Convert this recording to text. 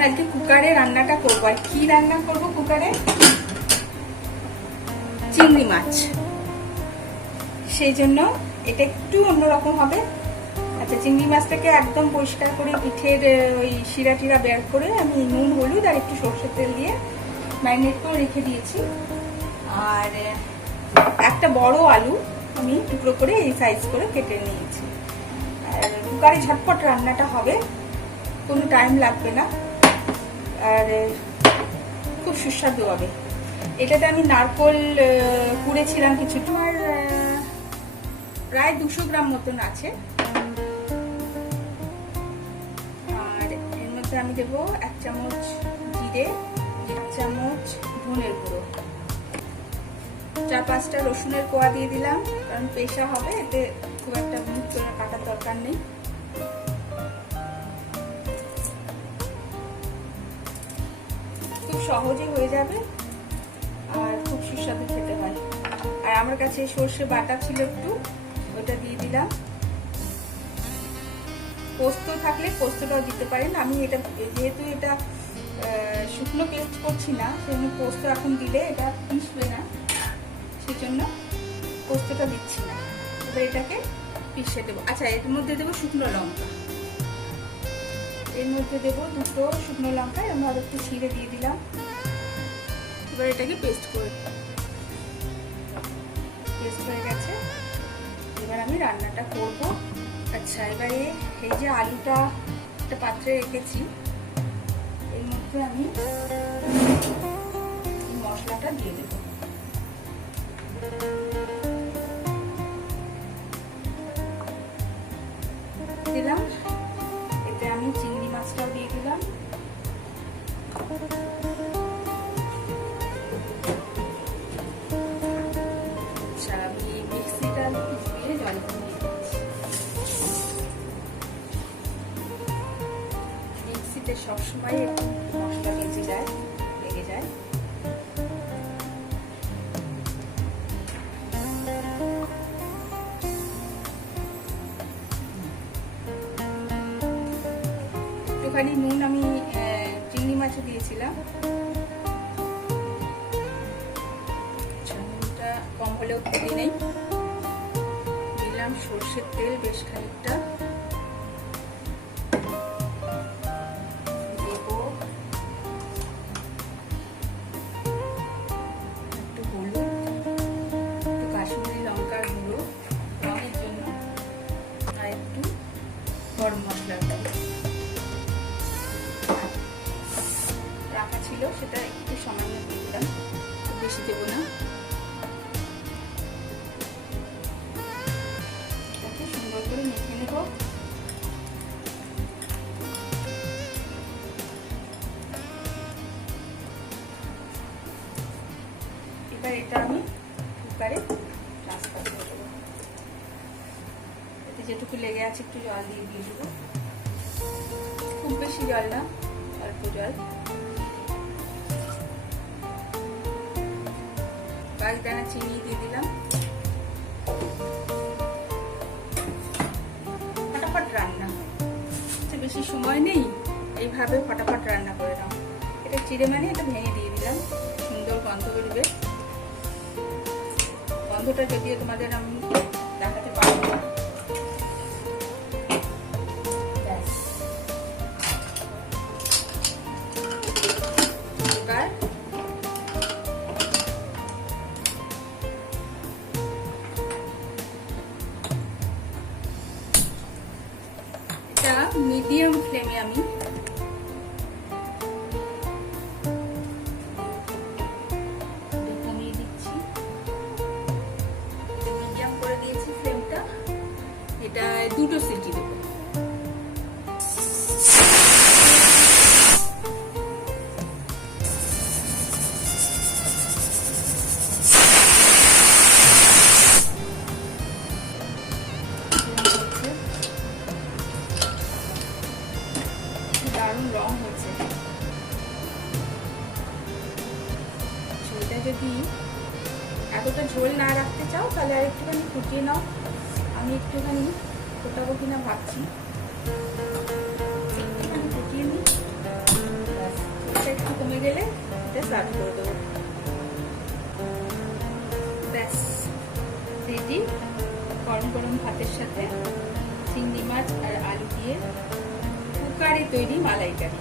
কারণ আজকে কুকারে রান্নাটা করবো। আর কি রান্না করবো কুকারে? চিংড়ি মাছ। সেই জন্য এটা একটু অন্যরকম হবে। আচ্ছা, চিংড়ি মাছটাকে একদম পরিষ্কার করে পিঠের ওই শিরা টিরা বের করে আমি নুন হলুদ আর একটু সর্ষের তেল দিয়ে ম্যারিনেট করে রেখে দিয়েছি। আর একটা বড় আলু আমি টুকরো করে এই সাইজ করে কেটে নিয়েছি। আর কুকারে ঝটপট রান্নাটা হবে, কোনো টাইম লাগবে না, আর খুব সুস্বাদু হবে। এটাতে আমি নারকোল কুড়েছিলাম কিছুটা, আর প্রায় 200 গ্রাম মতন আছে। আর এর মধ্যে আমি দেবো 1 চামচ জিরে, 1 চামচ ধনের গুঁড়ো, 4-5টা রসুনের কোয়া দিয়ে দিলাম, কারণ পেশা হবে, এতে খুব একটা মুখ করে কাটার দরকার নেই। খুব সহজে হয়ে যাবে আর খুব সুস্বাদু খেতে হয়। আর আমার কাছে সর্ষে বাটা ছিল একটু, ওটা দিয়ে দিলাম। পোস্ত থাকলে পোস্তটাও দিতে পারেন। আমি এটা যেহেতু এটা শুকনো পেস্ট করছি না, সেজন্য পোস্ত এখন দিলে এটা পিষবে না, সেজন্য পোস্তটা দিচ্ছি না। এবার এটাকে পিষে দেবো। আচ্ছা, এর মধ্যে দেবো শুকনো লঙ্কা, এর মধ্যে দেবো 2টো শুকনো লঙ্কা, এর মধ্যে একটু ছিঁড়ে দিয়ে দিলাম। এবার এটাকে পেস্ট করে, পেস্ট হয়ে গেছে। এবার আমি রান্নাটা করব। আচ্ছা, এবারে এই যে আলুটা একটা পাত্রে রেখেছি, এর মধ্যে আমি এই মশলাটা দিয়ে দেব। দিলাম, এতে আমি চিংড়ি মাছটাও দিয়ে দিলাম। আচ্ছা, আমি মিক্সিটা দিয়ে জল দিয়ে দিচ্ছি। মিক্সিতে সবসময় মশলা লেগে যায়। একটুখানি নুন আমি চিংড়ি মাছে দিয়েছিলাম, নুনটা কম হলেও ক্ষতি নেই। দিলাম সর্ষের তেল বেশ খানিকটা, দেব একটু হলুদ, একটু কাশ্মীরি লঙ্কার গুঁড়ো রঙের জন্য, আর একটু গরম মশলার গুঁড়ো রাখা ছিল, সেটা একটু সামান্য দিয়ে দিলাম, বেশি দেবো না। এটাকে সুন্দর করে মেখে নেব। এবার এটা আমি কুকারে ট্রান্সফার করে দেবো। এতে যেটুকু লেগে আছে একটু জল দিয়ে দেবো, খুব বেশি জল না, অল্প জল। 5 দানা চিনি দিয়ে দিলাম। ফটাফট রান্না, বেশি সময় নেই, এইভাবে ফটাফট রান্না করে দাও। এটা চিড়ে মানে এটা ভেঙে দিয়ে দিলাম, সুন্দর গন্ধ বেরোবে। গন্ধটা যদিও তোমাদের আমি দেখাতে পারবো না। মিডিয়াম ফ্লেমে আমি কমিয়ে দিচ্ছি, মিডিয়াম করে দিয়েছি ফ্লেমটা। এটা 2টো সিটি দেবো। দারুণ রং হচ্ছে। ঝোলটা যদি এতটা ঝোল না রাখতে চাও তাহলে আর একটুখানি ফুটিয়ে নাও। আমি একটুখানি ফোটাবো কিনা ভাবছি, একটুখানি ফুটিয়ে নিই। একটু কমে গেলে এটা সার্ভ করে দেবো। ব্যাস রেডি, গরম গরম ভাতের সাথে চিংড়ি মাছ আর আলু দিয়ে কুকারে তৈরি মালাইকারি।